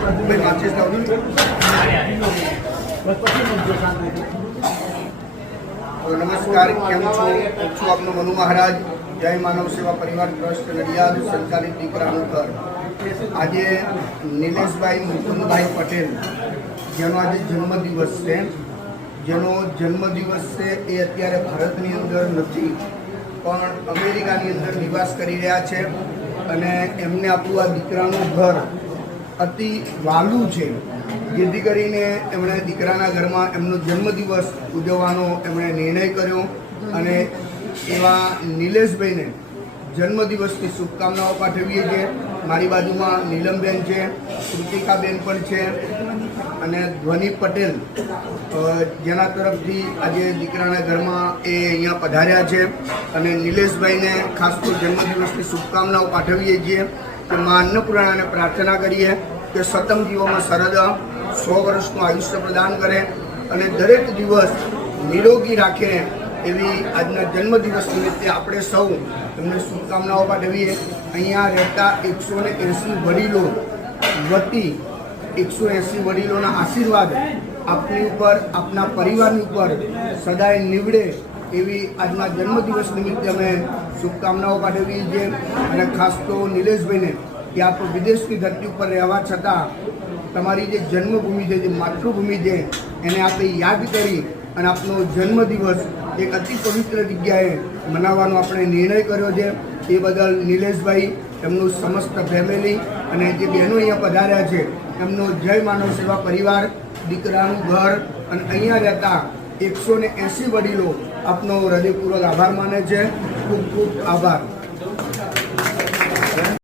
નમસ્કાર, કેમ છો? હું છું આપનો મનુ મહારાજ. જય માનવ સેવા પરિવાર ટ્રસ્ટ નડિયાદ સંચાલિત દીકરાનું ઘર. આજે નિલેશભાઈ મુકુંદભાઈ પટેલ, જેનો આજે જન્મદિવસ છે, એ અત્યારે ભારતની અંદર નથી પણ અમેરિકાની અંદર નિવાસ કરી રહ્યા છે અને એમને આપણું આ દીકરાનું ઘર અતિ વહાલું છે, જેથી કરીને એમણે દીકરાના ઘરમાં એમનો જન્મદિવસ ઉજવવાનો એમણે નિર્ણય કર્યો અને એવા નિલેશભાઈને જન્મદિવસની શુભકામનાઓ પાઠવીએ છીએ. મારી બાજુમાં નીલમબેન છે, કૃતિકાબેન પણ છે અને ધ્વનિ પટેલ, જેના તરફથી આજે દીકરાના ઘરમાં એ અહીંયા પધાર્યા છે અને નિલેશભાઈને ખાસ તો જન્મદિવસની શુભકામનાઓ પાઠવીએ છીએ કે મા અન્નપૂર્ણાને પ્રાર્થના કરીએ કે સતમ જીવોમાં સરદ 100 વર્ષનું આયુષ્ય પ્રદાન કરે અને દરેક દિવસ નિરોગી રાખે. એવી આજના જન્મદિવસ નિમિત્તે આપણે સૌ એમને શુભકામનાઓ પાઠવીએ. અહીંયા રહેતા 180 વડીલો વતી 180 વડીલોના આશીર્વાદ આપની ઉપર, આપના પરિવારની ઉપર સદાય નીવડે એવી આજના જન્મદિવસ નિમિત્તે અમે શુભકામનાઓ પાઠવીએ છીએ. અને ખાસ તો નિલેશભાઈને કે આપ વિદેશની ધરતી ઉપર રહેવા છતાં તમારી જે જન્મભૂમિ છે, જે માતૃભૂમિ છે, એને આપણે યાદ કરી અને આપનો જન્મદિવસ એક અતિ પવિત્ર જગ્યાએ મનાવવાનો આપણે નિર્ણય કર્યો છે. એ બદલ નિલેશભાઈ, એમનું સમસ્ત ફેમિલી અને જે બહેનો અહીંયા પધાર્યા છે એમનો જય માનવ સેવા પરિવાર, દીકરાનું ઘર અને અહીંયા રહેતા 180 વડીલો આપનો હૃદયપૂર્વક આભાર માને છે. ખૂબ ખૂબ આભાર.